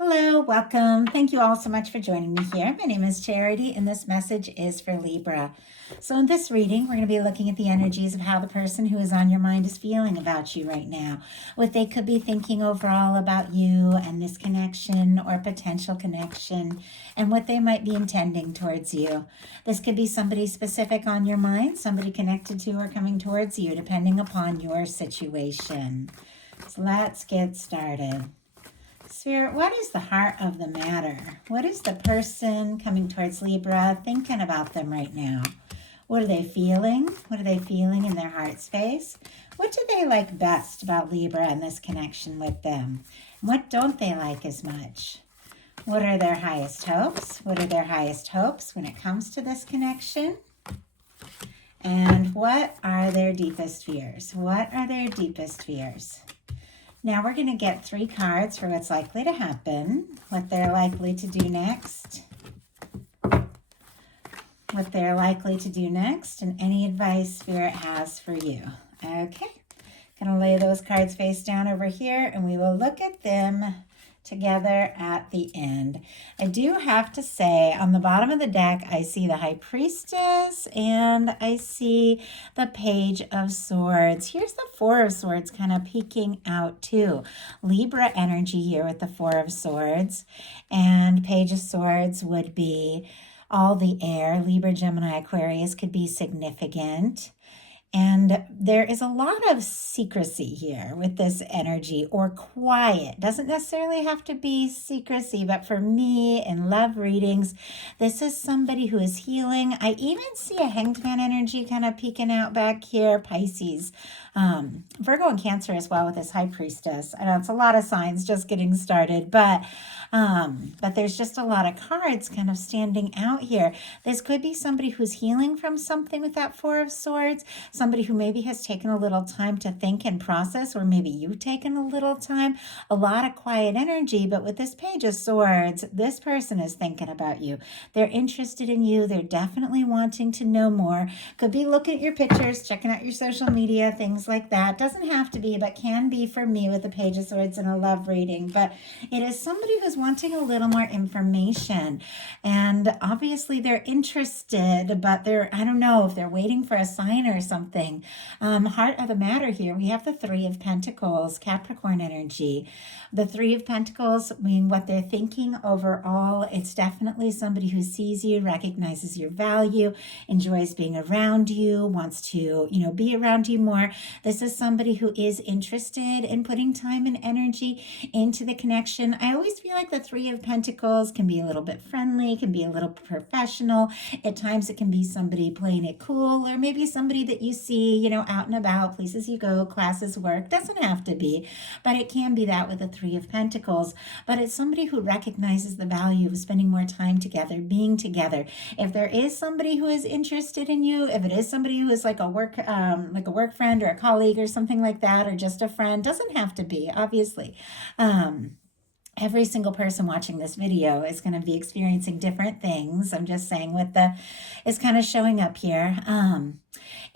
Hello, welcome. Thank you all so much for joining me here. My name is Charity, and this message is for Libra. So, in this reading, we're going to be looking at the energies of how the person who is on your mind is feeling about you right now, what they could be thinking overall about you and this connection or potential connection, and what they might be intending towards you. This could be somebody specific on your mind, somebody connected to or coming towards you, depending upon your situation. So, let's get started. Spirit, what is the heart of the matter? What is the person coming towards Libra thinking about them right now? What are they feeling? What are they feeling in their heart space? What do they like best about Libra and this connection with them? What don't they like as much? What are their highest hopes? What are their highest hopes when it comes to this connection? And what are their deepest fears? What are their deepest fears? Now we're going to get 3 cards for what's likely to happen, what they're likely to do next, what they're likely to do next, and any advice Spirit has for you. Okay, going to lay those cards face down over here, and we will look at them together at the end. I do have to say, on the bottom of the deck, I see the High Priestess and I see the Page of Swords. Here's the Four of Swords kind of peeking out too. Libra energy here with the Four of Swords, and Page of Swords would be all the air. Libra, Gemini, Aquarius could be significant. And there is a lot of secrecy here with this energy, or quiet. Doesn't necessarily have to be secrecy, but for me in love readings, this is somebody who is healing. I even see a Hanged Man energy kind of peeking out back here. Pisces, Virgo and Cancer as well with this High Priestess. I know it's a lot of signs just getting started, but there's just a lot of cards kind of standing out here. This could be somebody who's healing from something with that Four of Swords, somebody who maybe has taken a little time to think and process, or maybe you've taken a little time, a lot of quiet energy. But with this Page of Swords, this person is thinking about you. They're interested in you. They're definitely wanting to know more. Could be looking at your pictures, checking out your social media, things like that. Doesn't have to be, but can be for me with the Page of Swords in a love reading. But it is somebody who's wanting a little more information. And obviously they're interested, but I don't know if they're waiting for a sign or something. Heart of the matter here, we have the Three of Pentacles, Capricorn energy. The Three of Pentacles mean what they're thinking overall. It's definitely somebody who sees you, recognizes your value, enjoys being around you, wants to, be around you more. This is somebody who is interested in putting time and energy into the connection. I always feel like the Three of Pentacles can be a little bit friendly, can be a little professional. At times it can be somebody playing it cool, or maybe somebody that you see, out and about, places you go, classes, work. Doesn't have to be, but it can be that with the Three of Pentacles. But it's somebody who recognizes the value of spending more time together, being together. If there is somebody who is interested in you, if it is somebody who is like a work friend or a colleague or something like that, or just a friend, doesn't have to be, obviously. Every single person watching this video is going to be experiencing different things. I'm just saying what is kind of showing up here.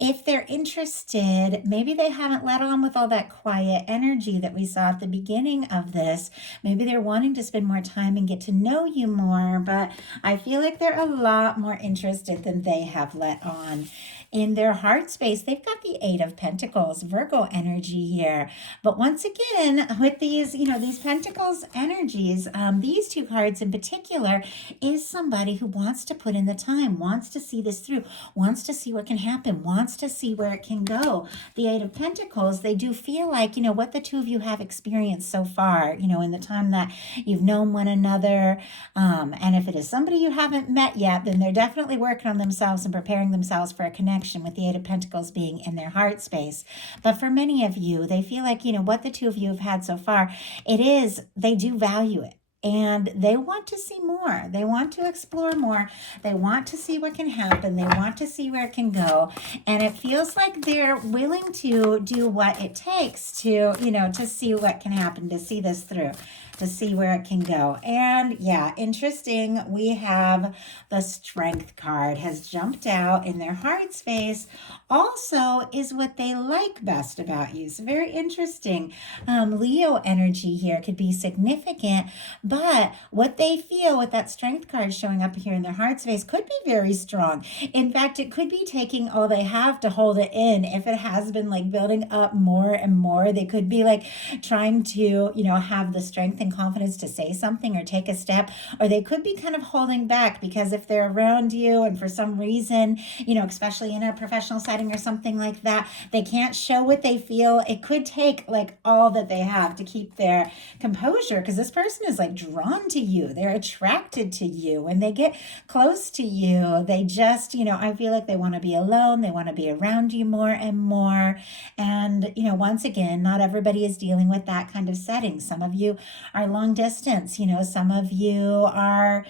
If they're interested, maybe they haven't let on with all that quiet energy that we saw at the beginning of this. Maybe they're wanting to spend more time and get to know you more, but I feel like they're a lot more interested than they have let on. In their heart space, they've got the Eight of Pentacles, Virgo energy here. But once again, with these Pentacles energies, these 2 cards in particular, is somebody who wants to put in the time, wants to see this through, wants to see what can happen, wants to see where it can go. The Eight of Pentacles, they do feel like, what the 2 of you have experienced so far, in the time that you've known one another. And if it is somebody you haven't met yet, then they're definitely working on themselves and preparing themselves for a connection, with the Eight of Pentacles being in their heart space. But for many of you, they feel like, what the 2 of you have had so far, they do value it. And they want to see more. They want to explore more. They want to see what can happen. They want to see where it can go. And it feels like they're willing to do what it takes to, to see what can happen, to see this through, to see where it can go. And yeah, interesting. We have the Strength card has jumped out in their heart space. Also is what they like best about you. So very interesting. Leo energy here could be significant, But what they feel with that strength card showing up here in their heart space could be very strong. In fact, it could be taking all they have to hold it in. If it has been like building up more and more, they could be like trying to, have the strength and confidence to say something or take a step, or they could be kind of holding back because if they're around you and for some reason, especially in a professional setting or something like that, they can't show what they feel. It could take like all that they have to keep their composure, because this person is like drawn to you. They're attracted to you. When they get close to you, they just, I feel like they want to be alone. They want to be around you more and more. And, once again, not everybody is dealing with that kind of setting. Some of you are long distance, some of you are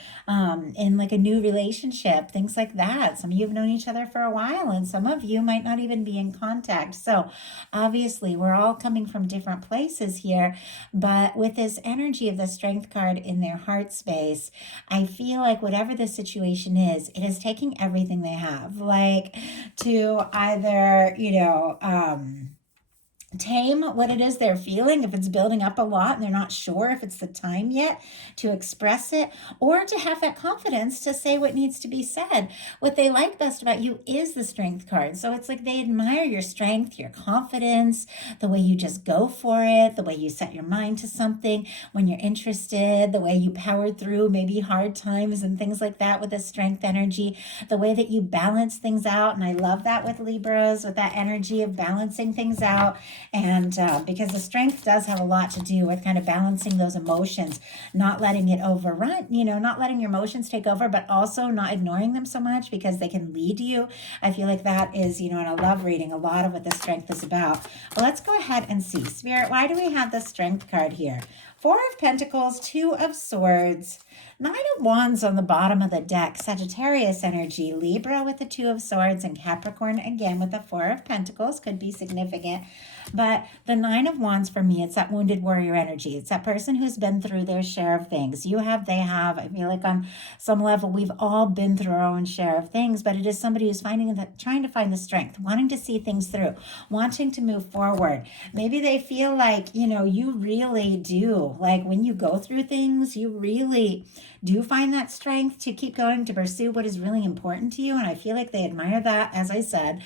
in like a new relationship, things like that. Some of you have known each other for a while, and some of you might not even be in contact. So obviously we're all coming from different places here, but with this energy of the strength card in their heart space, I feel like whatever the situation is, it is taking everything they have, like to either, tame what it is they're feeling if it's building up a lot and they're not sure if it's the time yet to express it, or to have that confidence to say what needs to be said. What they like best about you is the strength card. So it's like they admire your strength, your confidence, the way you just go for it, the way you set your mind to something when you're interested, the way you powered through maybe hard times and things like that with the strength energy, the way that you balance things out. And I love that with Libras, with that energy of balancing things out. And because the strength does have a lot to do with kind of balancing those emotions, not letting it overrun, not letting your emotions take over, but also not ignoring them so much because they can lead you. I feel like that is, and I love reading a lot of what the strength is about. Well, let's go ahead and see. Spirit, why do we have the strength card here? 4 of Pentacles, 2 of Swords, 9 of Wands on the bottom of the deck, Sagittarius energy, Libra with the 2 of Swords, and Capricorn again with the 4 of Pentacles could be significant. But the 9 of Wands for me, it's that wounded warrior energy. It's that person who's been through their share of things. You have, they have. I feel like on some level, we've all been through our own share of things, but it is somebody who's trying to find the strength, wanting to see things through, wanting to move forward. Maybe they feel like, you really do. Like when you go through things, you really do find that strength to keep going, to pursue what is really important to you. And I feel like they admire that, as I said.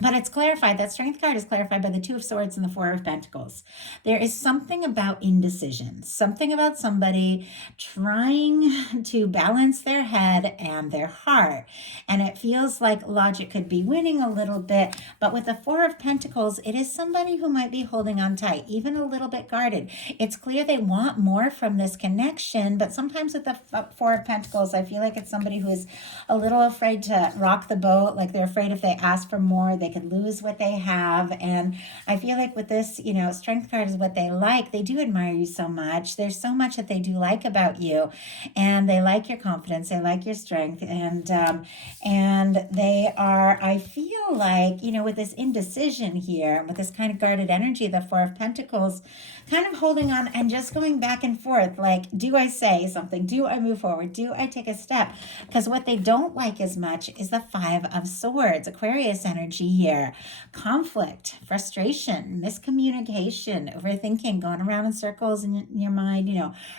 But it's clarified, that strength card is clarified by the 2 of Swords and the 4 of Pentacles. There is something about indecision, something about somebody trying to balance their head and their heart. And it feels like logic could be winning a little bit. But with the 4 of Pentacles, it is somebody who might be holding on tight, even a little bit guarded. It's clear they want more from this connection, but sometimes with the 4 of Pentacles, I feel like it's somebody who is a little afraid to rock the boat. Like they're afraid if they ask for more, they could lose what they have. And I feel like with this, strength card is what they like. They do admire you so much. There's so much that they do like about you, and they like your confidence. They like your strength. And they are, I feel like, with this indecision here, with this kind of guarded energy, the 4 of Pentacles, kind of holding on and just going back and forth. Like, do I say something? Do I move forward? Do I take a step? Because what they don't like as much is the 5 of Swords, Aquarius energy here. Conflict, frustration, miscommunication, overthinking, going around in circles in your mind,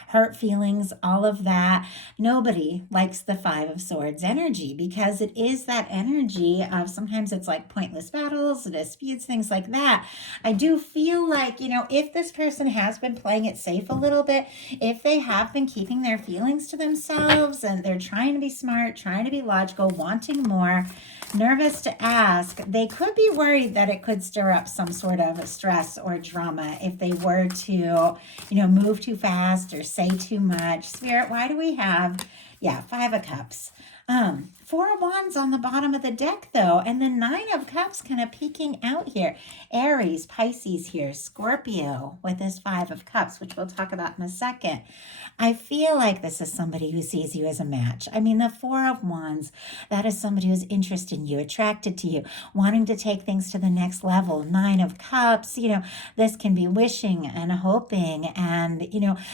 hurt feelings, all of that. Nobody likes the 5 of Swords energy because it is that energy of sometimes it's like pointless battles, disputes, things like that. I do feel like, if this person has been playing it safe a little bit, if they have been keeping their feelings to themselves and they're trying to be smart, trying to be logical, wanting more, nervous to ask, they could be worried that it could stir up some sort of stress or drama if they were to, move too fast or say too much. Spirit, why do we have, 5 of Cups? 4 of Wands on the bottom of the deck, though, and the 9 of Cups kind of peeking out here. Aries, Pisces here, Scorpio with this 5 of Cups, which we'll talk about in a second. I feel like this is somebody who sees you as a match. I mean, the 4 of Wands, that is somebody who's interested in you, attracted to you, wanting to take things to the next level. 9 of Cups, this can be wishing and hoping and,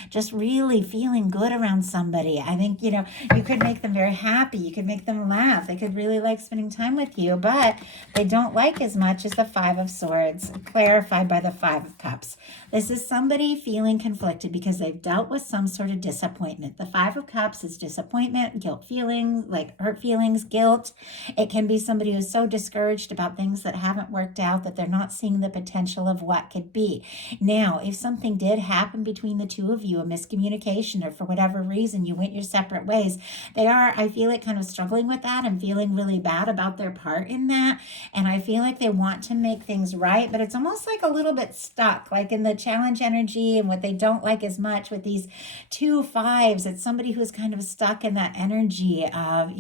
just really feeling good around somebody. I think, you could make them very happy. You could make them and laugh. They could really like spending time with you, but they don't like as much as the Five of Swords, clarified by the Five of Cups. This is somebody feeling conflicted because they've dealt with some sort of disappointment. The Five of Cups is disappointment, guilt feelings, like hurt feelings, guilt. It can be somebody who's so discouraged about things that haven't worked out that they're not seeing the potential of what could be. Now, if something did happen between the two of you, a miscommunication, or for whatever reason you went your separate ways, they are, I feel like, kind of struggling with that and feeling really bad about their part in that. And I feel like they want to make things right, but it's almost like a little bit stuck, like in the challenge energy. And what they don't like as much with these two fives, it's somebody who's kind of stuck in that energy of,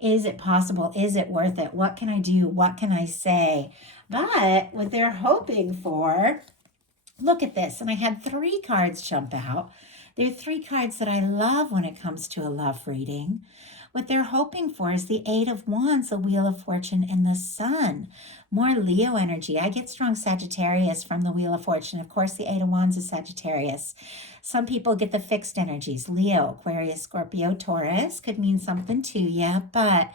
is it possible? Is it worth it? What can I do? What can I say? But what they're hoping for, look at this. And I had 3 cards jump out. There are 3 cards that I love when it comes to a love reading. What they're hoping for is the Eight of Wands, the Wheel of Fortune, and the Sun. More Leo energy. I get strong Sagittarius from the Wheel of Fortune. Of course, the Eight of Wands is Sagittarius. Some people get the fixed energies. Leo, Aquarius, Scorpio, Taurus could mean something to you, but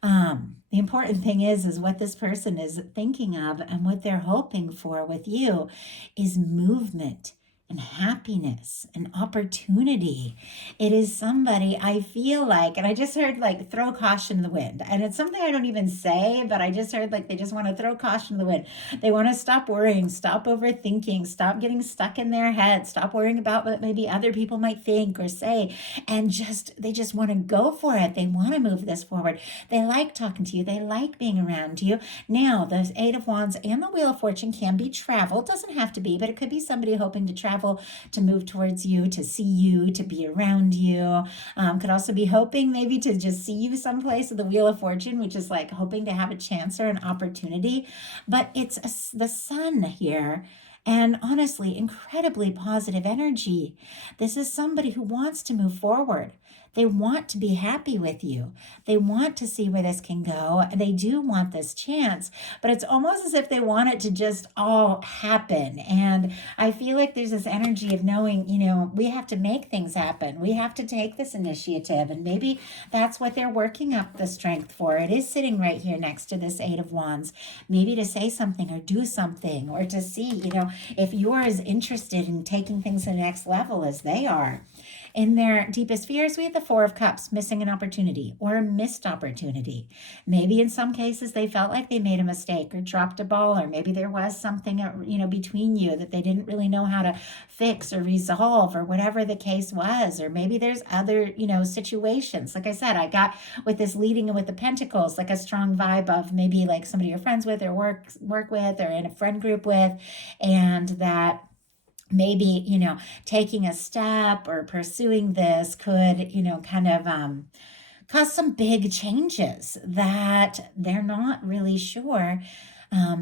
the important thing is what this person is thinking of and what they're hoping for with you is movement and happiness and opportunity. It is somebody, I feel like, and I just heard like throw caution to the wind. And it's something I don't even say, but I just heard like they just want to throw caution to the wind. They want to stop worrying, stop overthinking, stop getting stuck in their head, stop worrying about what maybe other people might think or say, and they just want to go for it. They want to move this forward. They like talking to you. They like being around you. Now, the Eight of Wands and the Wheel of Fortune can be travel. It doesn't have to be, but it could be somebody hoping to travel, to move towards you, to see you, to be around you. Could also be hoping maybe to just see you someplace with the Wheel of Fortune, which is like hoping to have a chance or an opportunity. But it's the Sun here. And honestly, incredibly positive energy. This is somebody who wants to move forward. They want to be happy with you. They want to see where this can go. They do want this chance, but it's almost as if they want it to just all happen. And I feel like there's this energy of knowing, we have to make things happen. We have to take this initiative. And maybe that's what they're working up the strength for. It is sitting right here next to this Eight of Wands. Maybe to say something or do something, or to see, if you're as interested in taking things to the next level as they are. In their deepest fears, we have the Four of Cups, missing an opportunity or a missed opportunity. Maybe in some cases they felt like they made a mistake or dropped a ball, or maybe there was something, between you that they didn't really know how to fix or resolve, or whatever the case was. Or maybe there's other, situations. Like I said, I got with this leading with the Pentacles, like a strong vibe of maybe like somebody you're friends with or work with or in a friend group with, and that maybe, taking a step or pursuing this could, cause some big changes that they're not really sure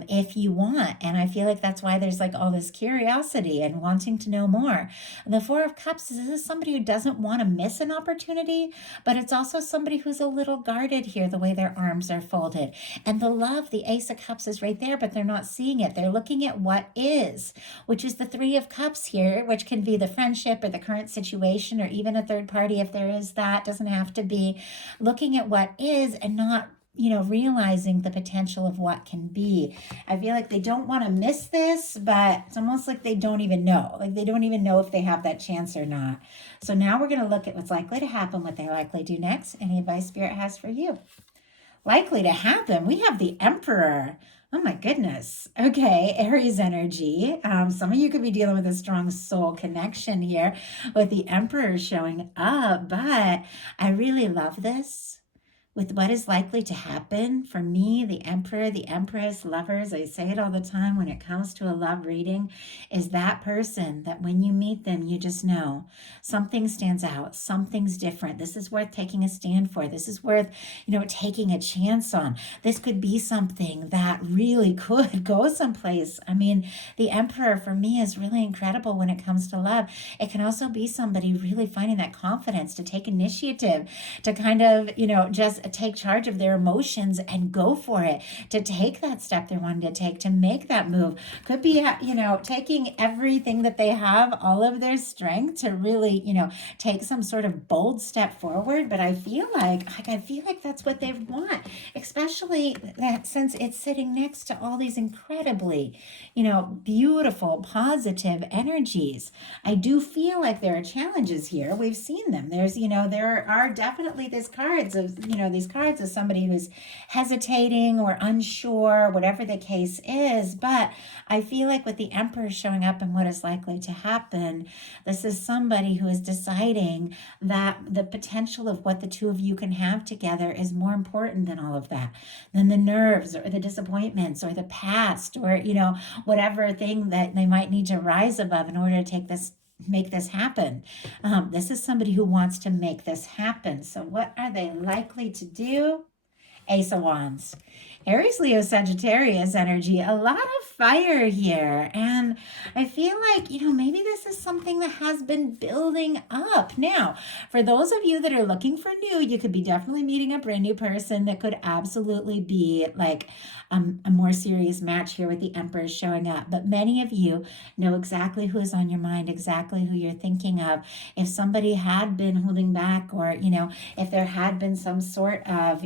if you want. And I feel like that's why there's like all this curiosity and wanting to know more. The Four of Cups, this is somebody who doesn't want to miss an opportunity, but it's also somebody who's a little guarded here, the way their arms are folded. And the Love, the Ace of Cups is right there, but they're not seeing it. They're looking at what is, which is the Three of Cups here, which can be the friendship or the current situation, or even a third party if there is that. Doesn't have to be. Looking at what is and not realizing the potential of what can be. I feel like they don't want to miss this, but it's almost like they don't even know. Like they don't even know if they have that chance or not. So now we're going to look at what's likely to happen, what they likely do next. Any advice Spirit has for you? Likely to happen. We have the Emperor. Oh my goodness. Okay, Aries energy. Some of you could be dealing with a strong soul connection here with the Emperor showing up, but I really love this. With what is likely to happen, for me, the Emperor, the Empress, lovers, I say it all the time when it comes to a love reading, is that person that when you meet them, you just know something stands out, something's different. This is worth taking a stand for. This is worth, taking a chance on. This could be something that really could go someplace. I mean, the Emperor for me is really incredible when it comes to love. It can also be somebody really finding that confidence to take initiative, to kind of, just take charge of their emotions and go for it, to take that step they're wanting to take, to make that move. Could be, taking everything that they have, all of their strength, to really, take some sort of bold step forward. But I feel like that's what they want, especially that since it's sitting next to all these incredibly, beautiful, positive energies. I do feel like there are challenges here. We've seen them. There are definitely these cards of somebody who's hesitating or unsure, whatever the case is. But I feel like with the Emperor showing up and what is likely to happen, this is somebody who is deciding that the potential of what the two of you can have together is more important than all of that, than the nerves or the disappointments or the past or, whatever thing that they might need to rise above in order to make this happen. This is somebody who wants to make this happen. So what are they likely to do? Ace of Wands. Aries, Leo, Sagittarius energy, a lot of fire here. And I feel like, maybe this is something that has been building up. Now, for those of you that are looking for new, you could be definitely meeting a brand new person that could absolutely be like a more serious match here with the Emperor showing up. But many of you know exactly who is on your mind, exactly who you're thinking of. If somebody had been holding back, or, if there had been some sort of,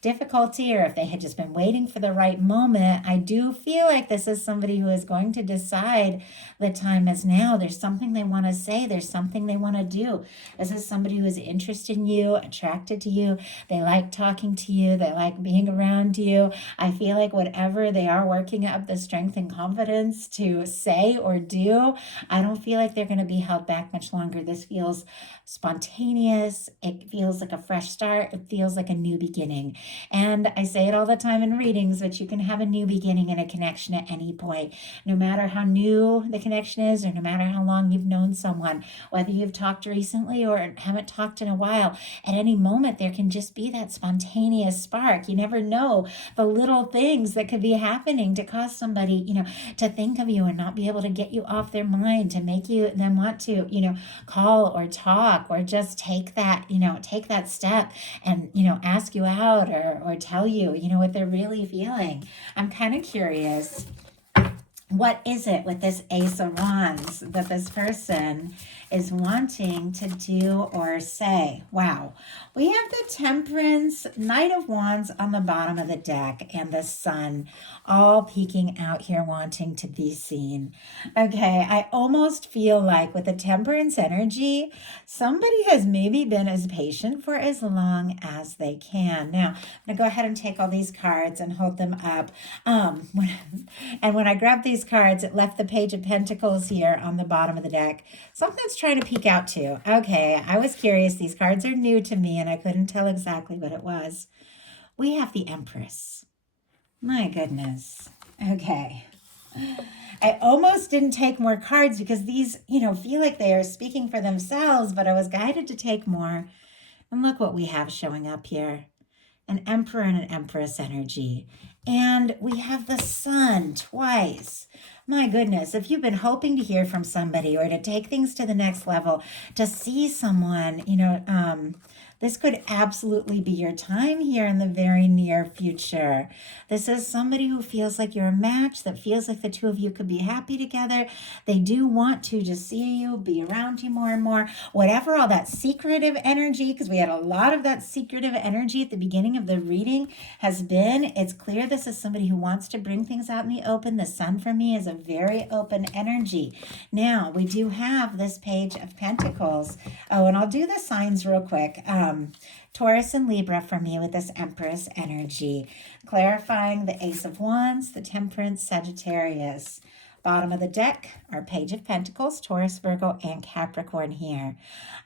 difficulty, or if they had just been waiting for the right moment, I do feel like this is somebody who is going to decide the time is now. There's something they want to say. There's something they want to do. This is somebody who is interested in you, attracted to you. They like talking to you. They like being around you. I feel like whatever they are working up the strength and confidence to say or do, I don't feel like they're going to be held back much longer. This feels spontaneous. It feels like a fresh start. It feels like a new beginning. And I say it all the time in readings, but you can have a new beginning and a connection at any point, no matter how new the connection is, or no matter how long you've known someone, whether you've talked recently or haven't talked in a while. At any moment, there can just be that spontaneous spark. You never know the little things that could be happening to cause somebody, to think of you and not be able to get you off their mind, to make them want to, call or talk, or just take that step and, ask you out, or tell you, what they're really feeling. I'm kind of curious, what is it with this Ace of Wands that this person is wanting to do or say? Wow. We have the Temperance, Knight of Wands on the bottom of the deck, and the Sun all peeking out here wanting to be seen. Okay, I almost feel like with the Temperance energy, somebody has maybe been as patient for as long as they can. Now, I'm going to go ahead and take all these cards and hold them up. When I grabbed these cards, it left the Page of Pentacles here on the bottom of the deck. Something's trying to peek out too. Okay, I was curious. These cards are new to me and I couldn't tell exactly what it was. We have the Empress. My goodness. Okay. I almost didn't take more cards because these, feel like they are speaking for themselves, but I was guided to take more. And look what we have showing up here. An Emperor and an Empress energy. And we have the Sun twice. My goodness, if you've been hoping to hear from somebody or to take things to the next level, to see someone, this could absolutely be your time here in the very near future. This is somebody who feels like you're a match, that feels like the two of you could be happy together. They do want to just see you, be around you more and more. Whatever all that secretive energy, because we had a lot of that secretive energy at the beginning of the reading has been, it's clear this is somebody who wants to bring things out in the open. The Sun for me is a very open energy. Now, we do have this Page of Pentacles. Oh, and I'll do the signs real quick. Taurus and Libra for me with this Empress energy. Clarifying the Ace of Wands, the Temperance, Sagittarius. Bottom of the deck, our Page of Pentacles, Taurus, Virgo, and Capricorn here.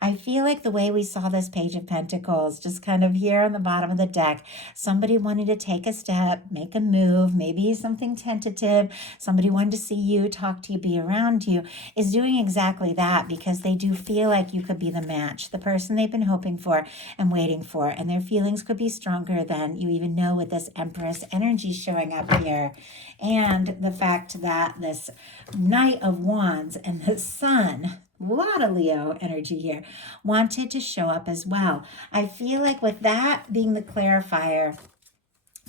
I feel like the way we saw this Page of Pentacles, just kind of here on the bottom of the deck, somebody wanted to take a step, make a move, maybe something tentative, somebody wanted to see you, talk to you, be around you, is doing exactly that because they do feel like you could be the match, the person they've been hoping for and waiting for, and their feelings could be stronger than you even know with this Empress energy showing up here. And the fact that this Knight of Wands and the Sun A lot of Leo energy here, wanted to show up as well. I feel like with that being the clarifier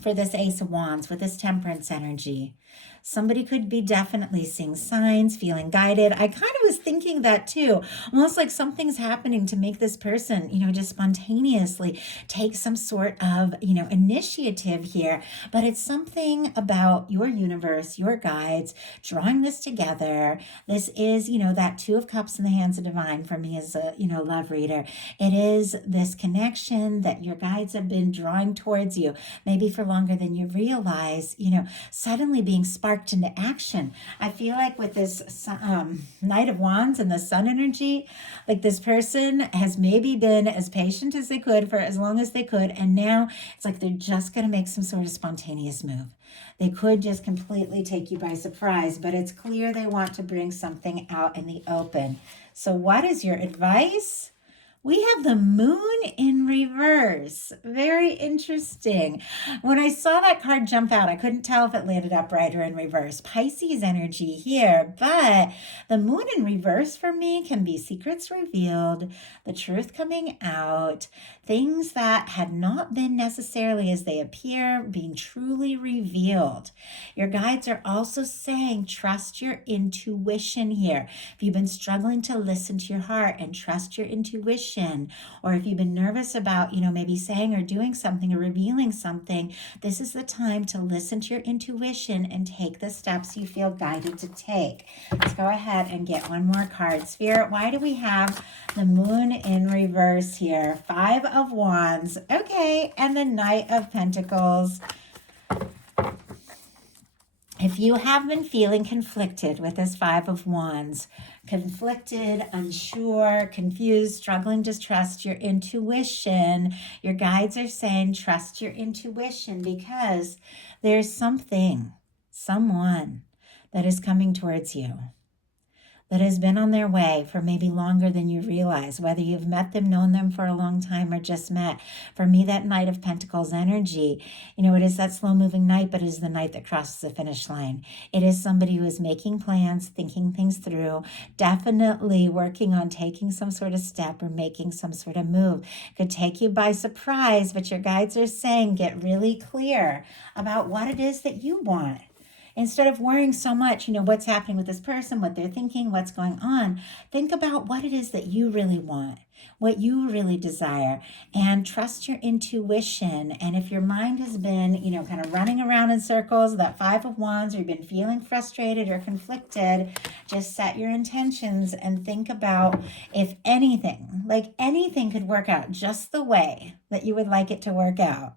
for this Ace of Wands, with this Temperance energy, somebody could be definitely seeing signs, feeling guided. I kind of was thinking that too, almost like something's happening to make this person, just spontaneously take some sort of, initiative here. But it's something about your universe, your guides, drawing this together. This is, that Two of Cups in the hands of divine for me as a, love reader. It is this connection that your guides have been drawing towards you, maybe for longer than you realize, suddenly being sparked into action. I feel like with this Knight of Wands and the Sun energy, like this person has maybe been as patient as they could for as long as they could, and now it's like they're just going to make some sort of spontaneous move. They could just completely take you by surprise, but it's clear they want to bring something out in the open. So what is your advice? We have the moon in reverse. Very interesting. When I saw that card jump out, I couldn't tell if it landed upright or in reverse. Pisces energy here, but the moon in reverse for me can be secrets revealed, the truth coming out, things that had not been necessarily as they appear being truly revealed. Your guides are also saying trust your intuition here. If you've been struggling to listen to your heart and trust your intuition, or if you've been nervous about, maybe saying or doing something or revealing something, this is the time to listen to your intuition and take the steps you feel guided to take. Let's go ahead and get one more card. Spirit, why do we have the moon in reverse here? Five of Wands. Okay, and the Knight of Pentacles. If you have been feeling conflicted with this Five of Wands, conflicted, unsure, confused, struggling to trust your intuition, your guides are saying trust your intuition because there's someone that is coming towards you, that has been on their way for maybe longer than you realize, whether you've met them, known them for a long time, or just met. For me, that Knight of Pentacles energy, it is that slow-moving knight, but it is the knight that crosses the finish line. It is somebody who is making plans, thinking things through, definitely working on taking some sort of step or making some sort of move. It could take you by surprise, but your guides are saying get really clear about what it is that you want. Instead of worrying so much, what's happening with this person, what they're thinking, what's going on, think about what it is that you really want, what you really desire, and trust your intuition. And if your mind has been, kind of running around in circles, that Five of Wands, or you've been feeling frustrated or conflicted, just set your intentions and think about if anything, like anything could work out just the way that you would like it to work out.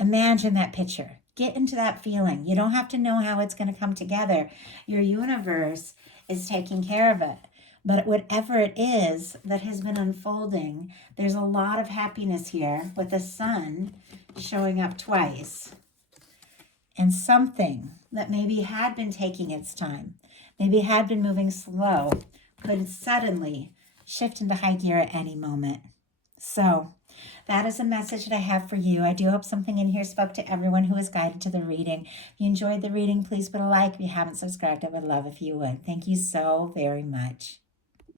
Imagine that picture. Get into that feeling. You don't have to know how it's going to come together. Your universe is taking care of it. But whatever it is that has been unfolding, there's a lot of happiness here with the sun showing up twice. And something that maybe had been taking its time, maybe had been moving slow, could suddenly shift into high gear at any moment. So that is a message that I have for you. I do hope something in here spoke to everyone who was guided to the reading. If you enjoyed the reading, please put a like. If you haven't subscribed, I would love if you would. Thank you so very much.